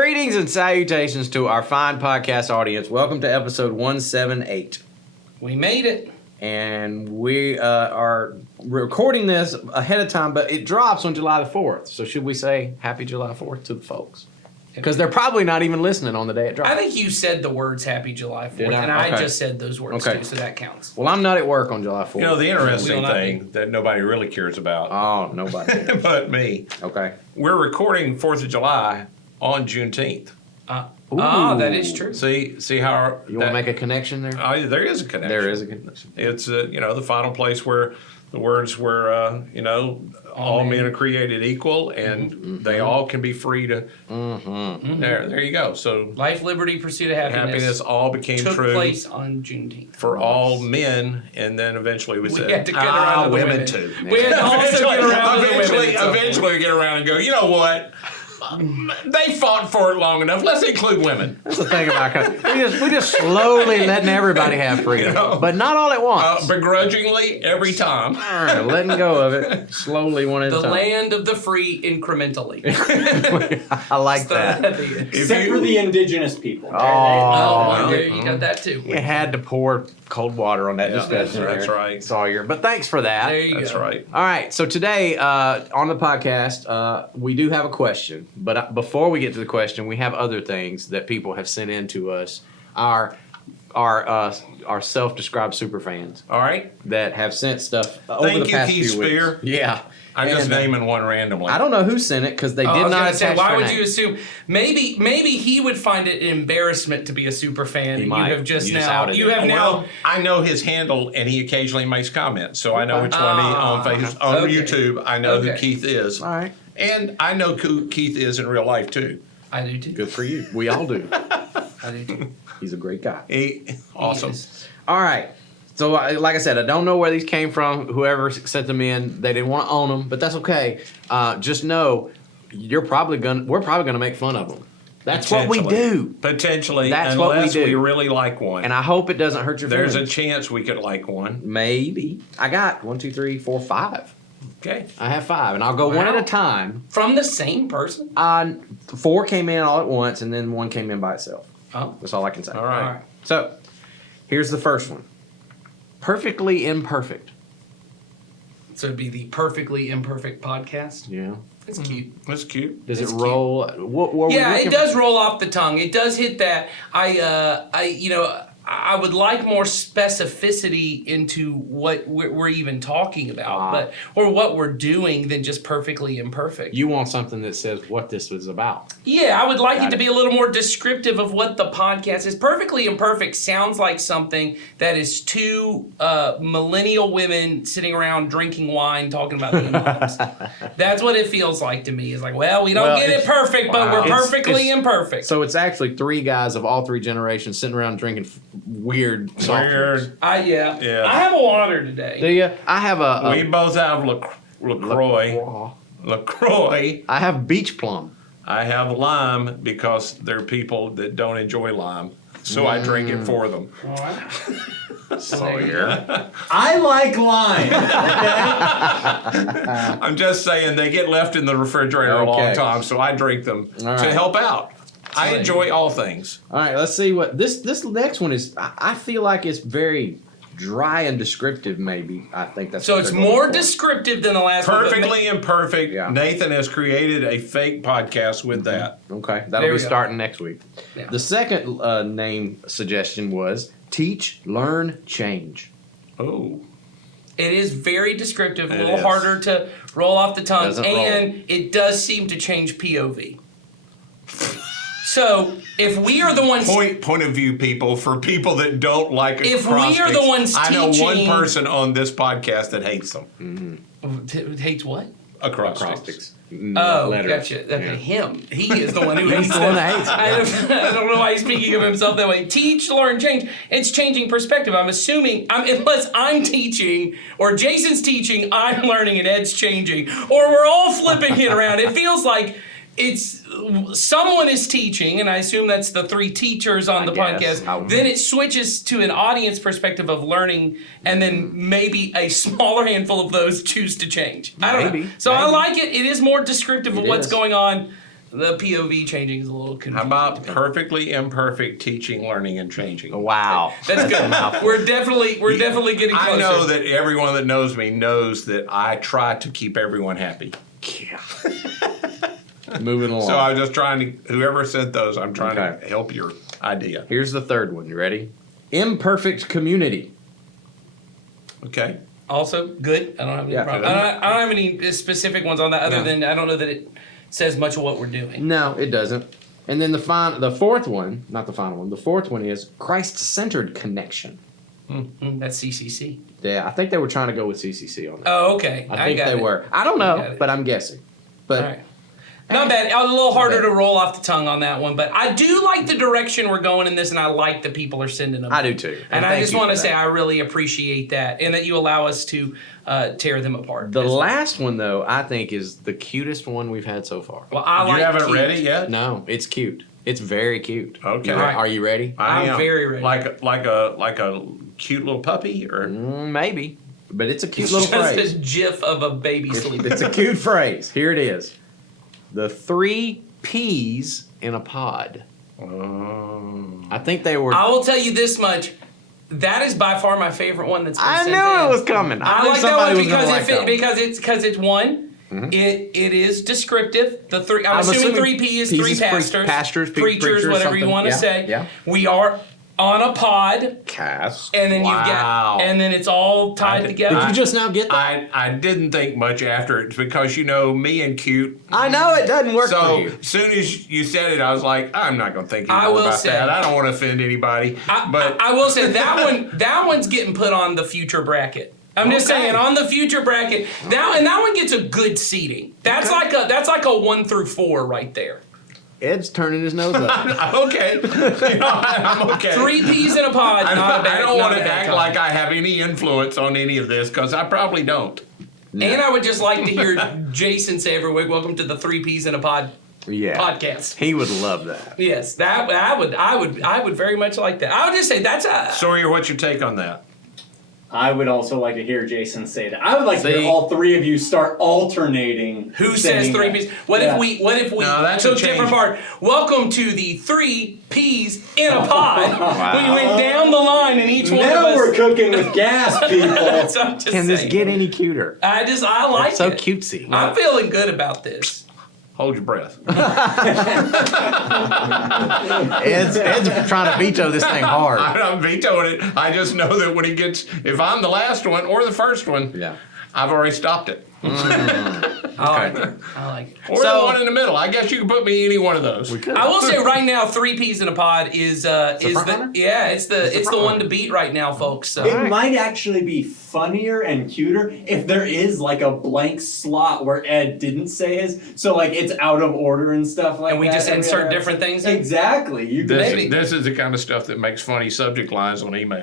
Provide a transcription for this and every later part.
Greetings and salutations to our fine podcast audience. Welcome to episode 178. We made it. And we are recording this ahead of time, but it drops on July the 4th. So should we say Happy July 4th to the folks? Because they're probably not even listening on the day it drops. I think you said the words Happy July 4th, and I just said those words too, so that counts. Well, I'm not at work on July 4th. You know, the interesting thing that nobody really cares about. Oh, nobody cares. But me. Okay. We're recording 4th of July on Juneteenth. That is true. See how... You want to make a connection there? There is a connection. There is a connection. It's, the final place where the words were, all men are created equal, and they all can be free to... There you go. So Life, liberty, pursuit of happiness all became took true place on Juneteenth. for all men, and then eventually we said, had to get around to the women too. We had to also get around to the women. Eventually we get around and go, you know what? They fought for it long enough. Let's include women. That's the thing about we just slowly letting everybody have freedom, but not all at once. Begrudgingly, every time. Letting go of it slowly, one at a time. The land of the free incrementally. I like that. Except for the indigenous people. You got that too. You had to pour cold water on that discussion. That's right. Sawyer. But thanks for that. There you go. That's right. All right. So today on the podcast, we do have a question. But before we get to the question, we have other things that people have sent in to us. Our self-described super fans. All right. That have sent stuff over the past Keith few weeks. Spear. Yeah. I'm just naming one randomly. I don't know who sent it because they did not attach why their would name. you assume? Maybe he would find it an embarrassment to be a super fan. He and might. You have just You just now. outed You it. have now. Well, I know his handle, and he occasionally makes comments, so I know which one he on Facebook, on YouTube. I know who Keith is. All right. And I know who Keith is in real life too. I do too. Good for you. We all do. I do too. He's a great guy. Awesome. All right. So, like I said, I don't know where these came from. Whoever sent them in, they didn't want to own them, but that's okay. Just know we're probably gonna make fun of them. That's what we do. Potentially, That's unless what we do. we really like one. And I hope it doesn't hurt your There's feelings. a chance we could like one. Maybe. I got 1, 2, 3, 4, 5. Okay. I have 5, and I'll go one at a time. From the same person? 4 came in all at once, and then 1 came in by itself. Oh. That's all I can say. All right. So, here's the first one. Perfectly imperfect. So it'd be the Perfectly Imperfect podcast. Yeah. It's cute. That's cute. Does It's it roll? What were we Yeah, looking it does roll off the tongue. It does hit that. I would like more specificity into what we're even talking about, or what we're doing than just perfectly imperfect. You want something that says what this was about. Yeah, I would like it to be a little more descriptive of what the podcast is. Perfectly Imperfect sounds like something that is two millennial women sitting around drinking wine talking about their moms. That's what it feels like to me. It's like, well, we don't get it perfect, but we're perfectly imperfect. So it's actually 3 guys of all 3 generations sitting around drinking weird soft drinks. Yeah. I have a water today. Do you? I have a We both have LaCroix. LaCroix. I have beach plum. I have lime because there are people that don't enjoy lime. So I drink it for them. All right. Sawyer. I like lime. I'm just saying they get left in the refrigerator a long time, so I drink them to help out. I enjoy all things. All right, let's see what this next one is. I feel like it's very dry and descriptive. Maybe I think that's So it's more descriptive than the last one. Perfectly Imperfect. Yeah. Nathan has created a fake podcast with that. Okay, There that'll we be go. starting next week. Yeah. The second name suggestion was Teach, Learn, Change. Oh. It is very descriptive, a It little is. harder to roll off the tongue, Doesn't and it does seem to change POV. So if we are the ones Point of view, people, for people that don't like If we are the ones I know one teaching- person on this podcast that hates them. hates what? Acrostics. Oh, letters. gotcha. Okay, Yeah. him. He is the one who He's hates the one them. that hates it, I don't know why he's speaking of himself that way. Teach, learn, change. It's changing perspective. I'm assuming, unless I'm teaching, or Jason's teaching, I'm learning, and Ed's changing, or we're all flipping it around. It feels like it's someone is teaching, and I assume that's the 3 teachers on the podcast. Then it switches to an audience perspective of learning, and then maybe a smaller handful of those choose to change. I don't know. So I like it. It is more descriptive of what's going on The POV changing is a little confusing. How about perfectly imperfect teaching, learning, and changing? Wow. That's good. We're definitely getting closer. I know that everyone that knows me knows that I try to keep everyone happy. Yeah. Moving along. So I'm just trying to, whoever sent those, I'm trying Okay. to help your idea. Here's the third one. You ready? Imperfect community. Okay. Also, good. I don't have any Yeah. problem. I don't have any specific ones on that other No. than I don't know that it says much of what we're doing. No, it doesn't. And then the fourth one, not the final one, the fourth one is Christ-centered connection. That's CCC. Yeah, I think they were trying to go with CCC on that. Oh, okay. I think got they it. were. I don't Got know, it. but I'm guessing. But All right. Not bad. A little harder bad. to roll off the tongue on that one, but I do like the direction we're going in this, and I like that people are sending them. I do too. And I thank just you want to for say that. I really appreciate that, and that you allow us to tear them apart. The last one, though, I think is the cutest one we've had so far. Well, I like You haven't cute. read it yet? No, it's cute. It's very cute. Okay. Right. Are you ready? I'm am. very ready. Like a cute little puppy, or Maybe. But it's a cute It's little just phrase. a gif of a baby sleeping. It's a cute phrase. Here it is. The 3 peas in a pod. I think they were. I will tell you this much. That is by far my favorite one that's been I sent knew in. it was coming. I knew like that somebody one was gonna because like that one. because it's one. It is descriptive. The three. I'm assuming 3P is P's three is pastors, preachers, preachers, whatever you something. want to Yeah, say. yeah. We are on a pod, Cast. and then Wow. you've got, and then it's all tied together. Did you just now get that? I didn't think much after it because me and cute. I know it doesn't work for So you. as soon as you said it, I was like, I'm not gonna think I anymore will about say- that. I don't want to offend anybody. But I will say that one. That one's getting put on the future bracket. I'm just Okay. saying on the future bracket. That one gets a good seating. That's like a 1 through 4 right there. Ed's turning his nose up. okay, I'm okay. 3 peas in a pod. Not a bad. I don't not want a to bad act time. like I have any influence on any of this because I probably don't. And I would just like to hear Jason say every week, "Welcome to the 3 peas in a pod Yeah. podcast." He would love that. Yes, that I would very much like that. I would just say that's a. Sawyer, what's your take on that? I would also like to hear Jason say that. I would like to See? hear all three of you start alternating. Who says saying 3 that. peas? What Yeah. if we? No, that's so a change. different part. Welcome to the 3 peas in a pod. We went down the line, and each one of Now us. we're cooking with gas, people. So I'm just Can this saying. get any cuter? I like It's so it. cutesy. I'm feeling good about this. Hold your breath. Ed's trying to veto this thing hard. I'm not vetoing it. I just know that when he gets, if I'm the last one or the first one, Yeah. I've already stopped it. I like it. I like it. Or So- the one in the middle. I guess you can put me any one of those. I will say right now, 3 peas in a pod is front the runner? it's the front one runner. to beat right now, folks. So. It might actually be funnier and cuter if there is like a blank slot where Ed didn't say his, so like it's out of order and stuff like that. And we just every insert other different things in? Exactly. You could Maybe. This is the kind of stuff that makes funny subject lines on email.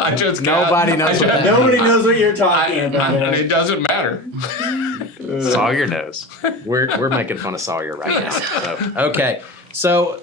I just Nobody knows what that Nobody knows what you're talking and about. it doesn't matter. Sawyer knows. We're making fun of Sawyer right now. So, okay, so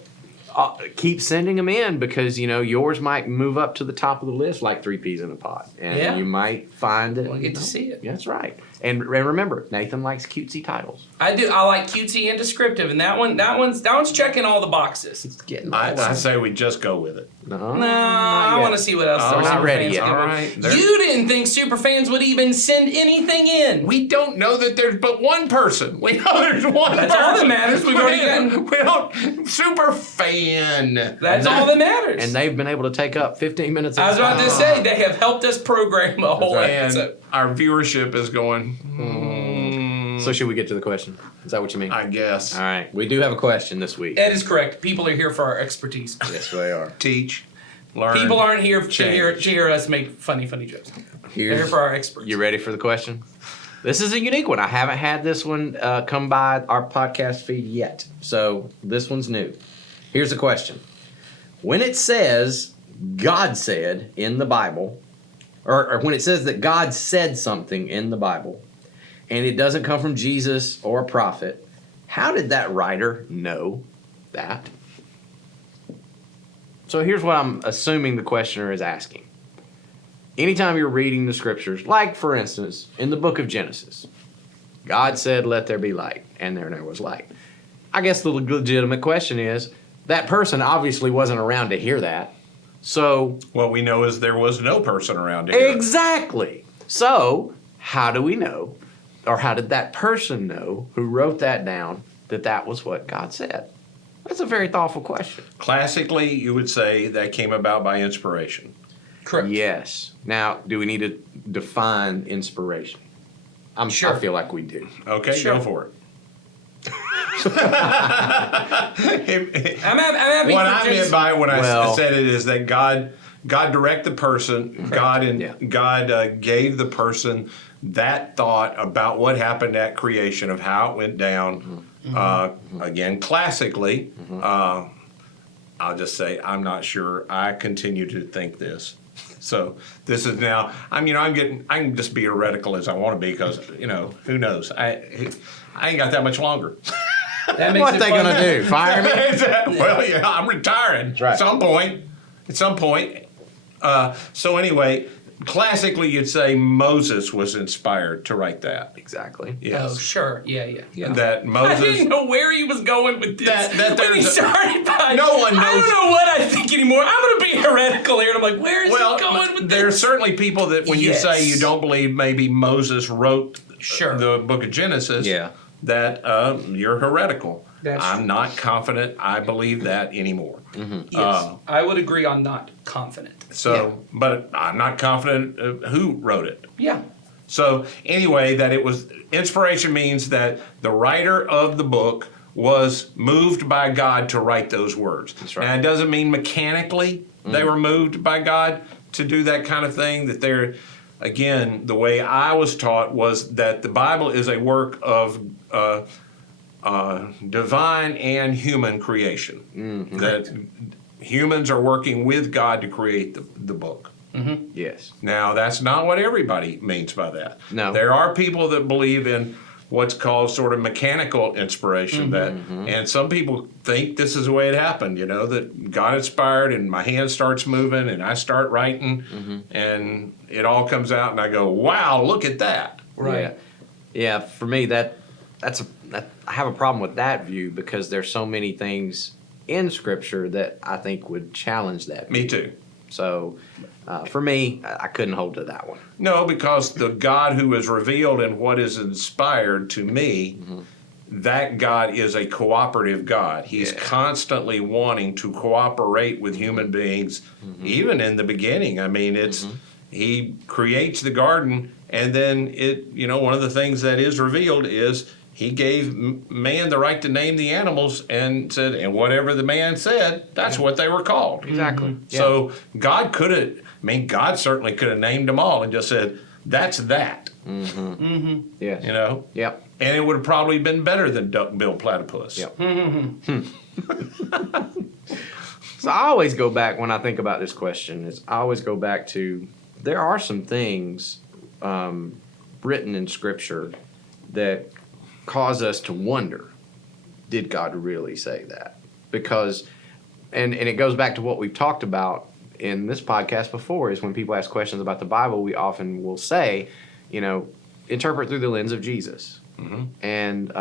keep sending them in because yours might move up to the top of the list like 3 peas in a pod, and Yeah. you might find it. We'll get to see it. That's right. And remember, Nathan likes cutesy titles. I do. I like cutesy and descriptive, and that one's checking all the boxes. It's getting I say we just go with it. no, No, I want to see what else. Oh, the we're not super ready fans yet. give All us. right. They're- You didn't think super fans would even send anything in. We don't know that there's but one person. We know there's one That's person. all that matters. We've already gotten- We don't super fan. That's all that matters. And they've been able to take up 15 minutes. Of I was about to time. say they have helped us program a whole And episode. our viewership is going. So should we get to the question? Is that what you mean? I guess. All right, we do have a question this week. Ed is correct. People are here for our expertise. Yes, they are. Teach, learn. People aren't here to Change. hear us make funny jokes. They're here Here's, for our experts. you ready for the question? This is a unique one. I haven't had this one come by our podcast feed yet. So this one's new. Here's the question. When it says God said in the Bible, or when it says that God said something in the Bible, and it doesn't come from Jesus or a prophet, how did that writer know that? So here's what I'm assuming the questioner is asking. Anytime you're reading the scriptures, like for instance, in the book of Genesis, God said, "Let there be light," and there was light. I guess the legitimate question is, that person obviously wasn't around to hear that. So What we know is there was no person around to hear it. exactly. So how do we know, or how did that person know who wrote that down, that that was what God said? That's a very thoughtful question. Classically, you would say that came about by inspiration. Correct. Yes. Now, do we need to define inspiration? I Sure. feel like we do. Okay, Sure. go for it. I'm happy What for I Jason. meant by it when I Well- said it is that God directed the person. Yeah. God gave the person that thought about what happened at creation, of how it went down. Again, classically, I'll just say I'm not sure. I continue to think this. So this is now. I can just be heretical as I want to be, because who knows? I ain't got that much longer. That makes What it they fun. gonna do? Fire me? Well, yeah, I'm retiring right. at some point. So anyway, classically, you'd say Moses was inspired to write that. Exactly. Yes. Oh, sure. Yeah. That I Moses. didn't know where he was going with this. That when he there's a- started by, No one I knows- don't know what I think anymore. I'm going to be heretical here. And I'm like, where is Well, he going with there are this? certainly people that when you say Yes. you don't believe maybe Moses wrote Sure. the book of Genesis, Yeah. that you're heretical. That's I'm true. not confident I believe that anymore. Yes, I would agree on not confident. So, but I'm not confident who wrote it. Yeah. So anyway, that it was inspiration means that the writer of the book was moved by God to write those words. That's right. Now it doesn't mean mechanically they were moved by God to do that kind of thing. That they're, again, the way I was taught was that the Bible is a work of divine and human creation. That humans are working with God to create the book. Yes. Now, that's not what everybody means by that. No. There are people that believe in what's called sort of mechanical inspiration, and some people think this is the way it happened, that God inspired and my hand starts moving and I start writing and it all comes out and I go, wow, look at that. Right. Yeah. For me, that I have a problem with that view, because there's so many things in Scripture that I think would challenge that. Me too. So, for me, I couldn't hold to that one. No, because the God who is revealed in what is inspired to me, that God is a cooperative God. He's constantly wanting to cooperate with human beings, even in the beginning. I mean, he creates the garden, and then one of the things that is revealed is he gave man the right to name the animals, and said, and whatever the man said, that's what they were called. Exactly. So God God certainly could have named them all and just said, that's that, Yes. Yep. and it would have probably been better than Duck-billed platypus. Yep. So I always go back, when I think about this question, I always go back to, there are some things written in Scripture that cause us to wonder, did God really say that? Because, and it goes back to what we've talked about in this podcast before, is when people ask questions about the Bible, we often will say, interpret through the lens of Jesus. And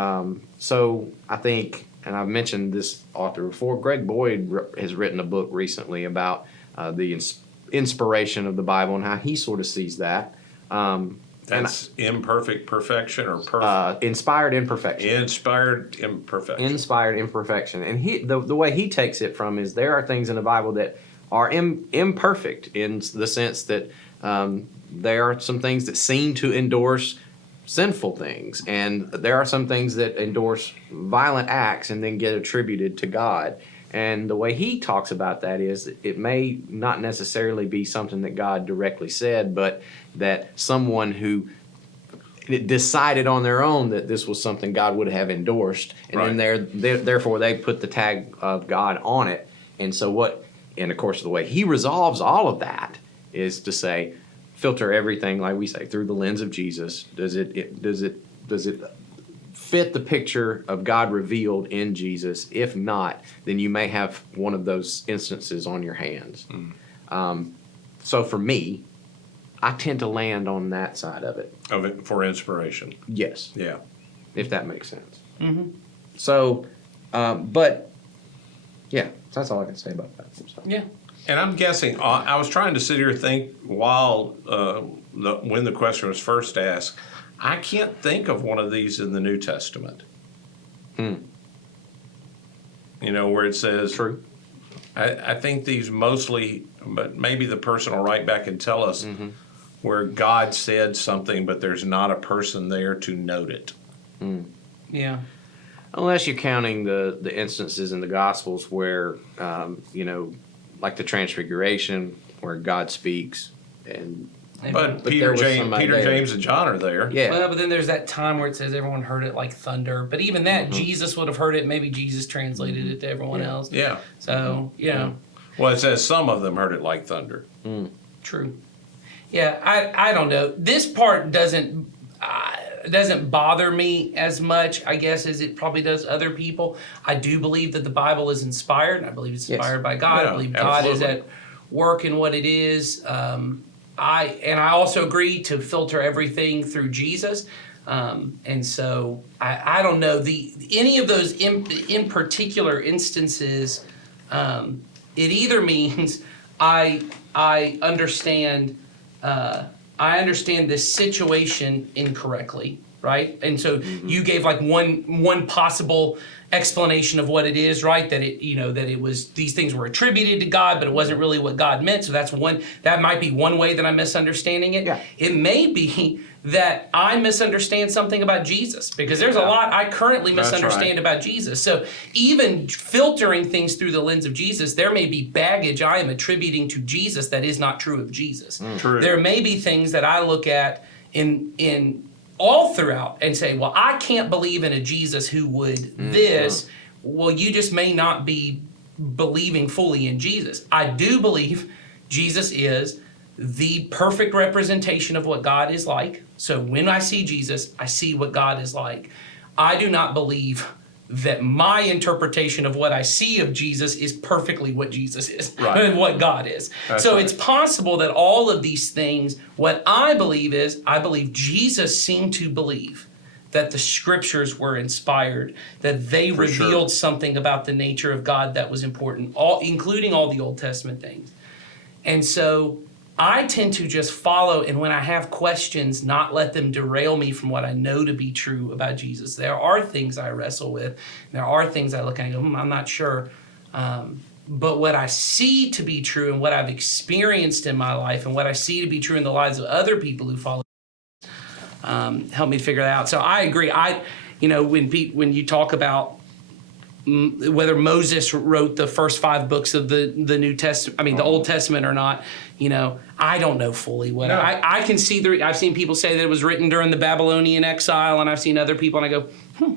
so I think, and I've mentioned this author before, Greg Boyd has written a book recently about the inspiration of the Bible and how he sort of sees that. That's imperfect perfection, or perfect. Inspired imperfection. Inspired imperfection. Inspired imperfection. And the way he takes it from is, there are things in the Bible that are imperfect, in the sense that there are some things that seem to endorse sinful things, and there are some things that endorse violent acts and then get attributed to God. And the way he talks about that is, it may not necessarily be something that God directly said, but that someone who decided on their own that this was something God would have endorsed, and then therefore they put the tag of God on it. And so and of course the way he resolves all of that is to say, filter everything, like we say, through the lens of Jesus. Does it fit the picture of God revealed in Jesus? If not, then you may have one of those instances on your hands. So for me, I tend to land on that side of it. Of it for inspiration. Yes. Yeah. if that makes sense. Mm-hmm. So, but yeah, that's all I can say about that. Yeah. And I'm guessing, I was trying to sit here and think while when the question was first asked, I can't think of one of these in the New Testament. You know, where it says, True. I think these mostly, but maybe the person will write back and tell us where God said something, but there's not a person there to note it. Yeah. Unless you're counting the instances in the Gospels where, you know, like the Transfiguration, where God speaks, and But there Peter, was somebody there. James, and John are there. yeah, Well, but then there's that time where it says everyone heard it like thunder. But even that, Jesus would have heard it. Maybe Jesus translated it to everyone else. Yeah. So, you know, Well, it says some of them heard it like thunder. true. Yeah, I don't know. This part doesn't bother me as much, I guess, as it probably does other people. I do believe that the Bible is inspired, and I believe it's inspired by God. Yeah, I believe God is absolutely. at work in what it is. I also agree to filter everything through Jesus. And so I don't know any of those in particular instances. It either means I understand this situation incorrectly, right? And so you gave like one possible explanation of what it is, right? That it was these things were attributed to God, but it wasn't really what God meant. So that might be one way that I'm misunderstanding it. Yeah. It may be that I misunderstand something about Jesus, because there's a lot I currently That's misunderstand right. about Jesus. So even filtering things through the lens of Jesus, there may be baggage I am attributing to Jesus that is not true of Jesus. True. There may be things that I look at in all throughout and say, well, I can't believe in a Jesus who would this. Well, you just may not be believing fully in Jesus. I do believe Jesus is the perfect representation of what God is like. So when I see Jesus, I see what God is like. I do not believe that my interpretation of what I see of Jesus is perfectly what Jesus is, Right. and what God is. That's so right. it's possible that all of these things, what I believe is, I believe Jesus seemed to believe that the scriptures were inspired, that they For sure. revealed something about the nature of God that was important, including all the Old Testament things. And so I tend to just follow, and when I have questions, not let them derail me from what I know to be true about Jesus. There are things I wrestle with. There are things I look at and go, I'm not sure. But what I see to be true and what I've experienced in my life and what I see to be true in the lives of other people who follow help me figure that out. So I agree. When you talk about whether Moses wrote the first 5 books of the New Testament, the Old Testament or not, I don't know fully what. No. I can see I've seen people say that it was written during the Babylonian exile, and I've seen other people, and I go,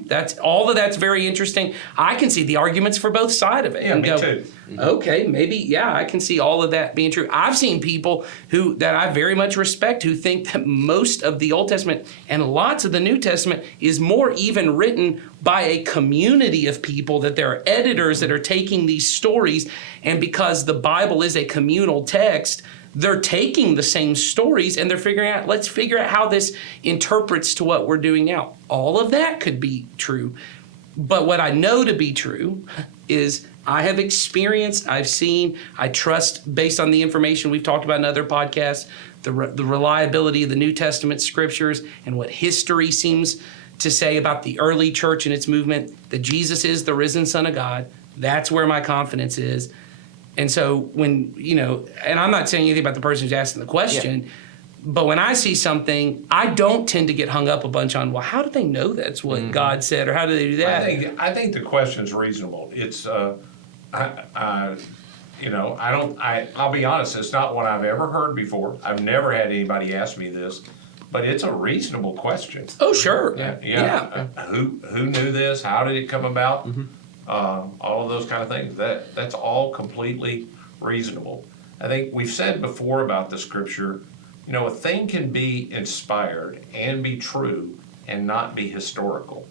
that's very interesting. I can see the arguments for both sides of it. Yeah, and me go, too. Okay, maybe, yeah, I can see all of that being true. I've seen people that I very much respect who think that most of the Old Testament and lots of the New Testament is more even written by a community of people, that there are editors that are taking these stories, and because the Bible is a communal text, they're taking the same stories and they're let's figure out how this interprets to what we're doing now. All of that could be true. But what I know to be true is I have experienced, I've seen, I trust, based on the information we've talked about in other podcasts, the reliability of the New Testament scriptures and what history seems to say about the early church and its movement, that Jesus is the risen Son of God. That's where my confidence is. And so when, and I'm not saying anything about the person who's asking the question, but when I see something, I don't tend to get hung up a bunch on, well, how do they know that's what God said, or how do they do that? I think the question's reasonable. It's I'll be honest, it's not one I've ever heard before. I've never had anybody ask me this, but it's a reasonable question. Oh, sure. Yeah. Who knew this? How did it come about? All of those kind of things. That's all completely reasonable. I think we've said before about the scripture, a thing can be inspired and be true and not be historical.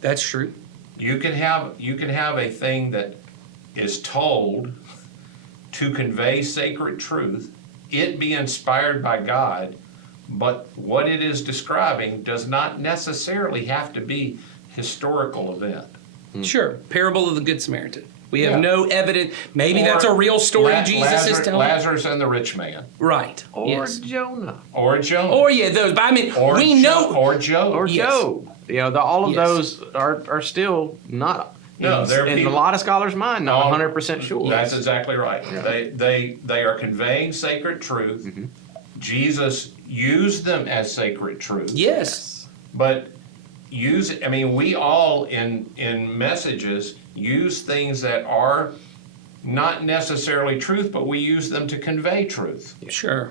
That's true. You can have a thing that is told to convey sacred truth, it be inspired by God, but what it is describing does not necessarily have to be historical event. Sure. Parable of the Good Samaritan. We have Yeah. no evidence. Maybe Or that's a real story Jesus is telling. Lazarus and the rich man, Right. Or yes. Jonah. or Jonah, Or yeah, those. But I mean, or we know. or Job. Or Yes. Job. You know, all of Yes. those are still not, No, they're in a people- lot of scholars' mind, not No, 100% sure. That's exactly right. They are conveying sacred truth. Mm-hmm. Jesus used them as sacred truth. Yes. But we all in messages use things that are not necessarily truth, but we use them to convey truth. Sure.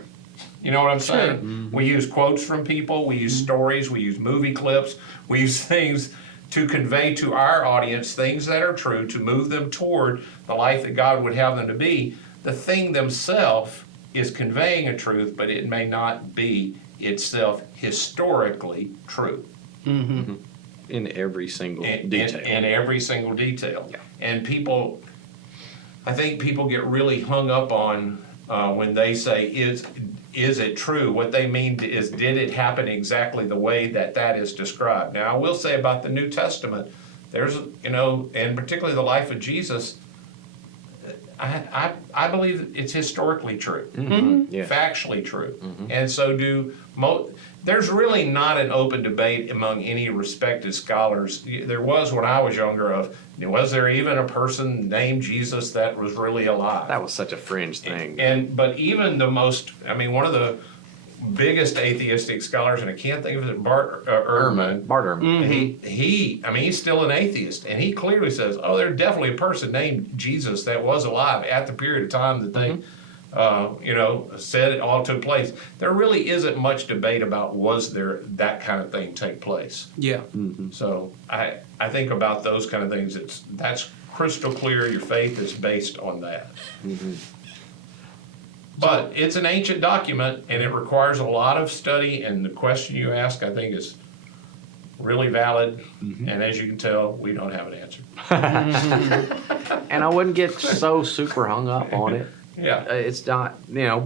You know what I'm saying? Mm-hmm. We use quotes from people, we use stories, we use movie clips, we use things to convey to our audience things that are true, to move them toward the life that God would have them to be. The thing themselves is conveying a truth, but it may not be itself historically true. In every single In detail. every single detail. Yeah. And I think people get really hung up on when they say, is it true? What they mean is, did it happen exactly the way that is described? Now, I will say about the New Testament, there's, and particularly the life of Jesus, I believe it's historically true, Yeah. factually true. And so there's really not an open debate among any respected scholars. There was when I was younger was there even a person named Jesus that was really alive? That was such a fringe thing. But even one of the biggest atheistic scholars, and I can't think of it, Bart Ehrman. Bart Ehrman. He's still an atheist, and he clearly says, there's definitely a person named Jesus that was alive at the period of time that they, said it all took place. There really isn't much debate about was there that kind of thing take place. Yeah. So I think about those kind of things. That's crystal clear. Your faith is based on that. But it's an ancient document, and it requires a lot of study, and the question you ask, I think, is really valid, and as you can tell, we don't have an answer. And I wouldn't get so super hung up on it. Yeah. It's not,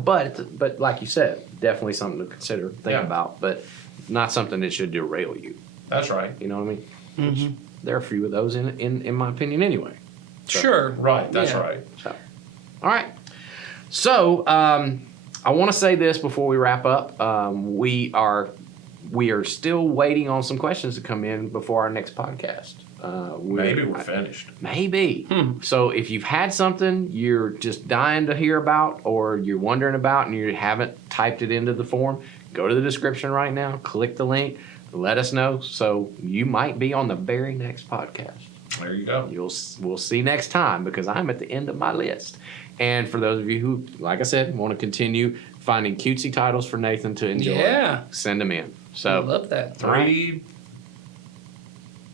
but like you said, definitely something to consider, think Yeah. about, but not something that should derail you. That's right. You know what I mean? Which, there are a few of those in my opinion anyway. So, Sure. Right, that's Yeah. right. So, all right. So I want to say this before we wrap up. We are still waiting on some questions to come in before our next podcast. Maybe we're finished. Maybe. So if you've had something you're just dying to hear about, or you're wondering about and you haven't typed it into the form, go to the description right now, click the link, let us know. So you might be on the very next podcast. There you go. We'll see next time, because I'm at the end of my list. And for those of you who, like I said, want to continue finding cutesy titles for Nathan to enjoy, Yeah. send them in. I So love that.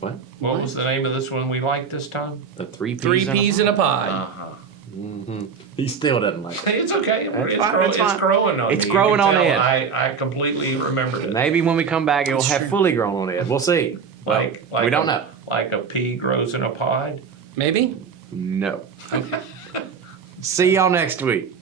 what? What was the name of this one we liked this time? The three Three peas in a pie. Uh-huh. He still doesn't like it. Hey, it's okay. That's It's, fine, grow- it's fine. it's growing on It's me. You growing can on tell Ed. I completely remembered it. Maybe when we come back, it will have fully grown on it. We'll see. Like we don't know. Like a pea grows in a pod. Maybe? No. See y'all next week.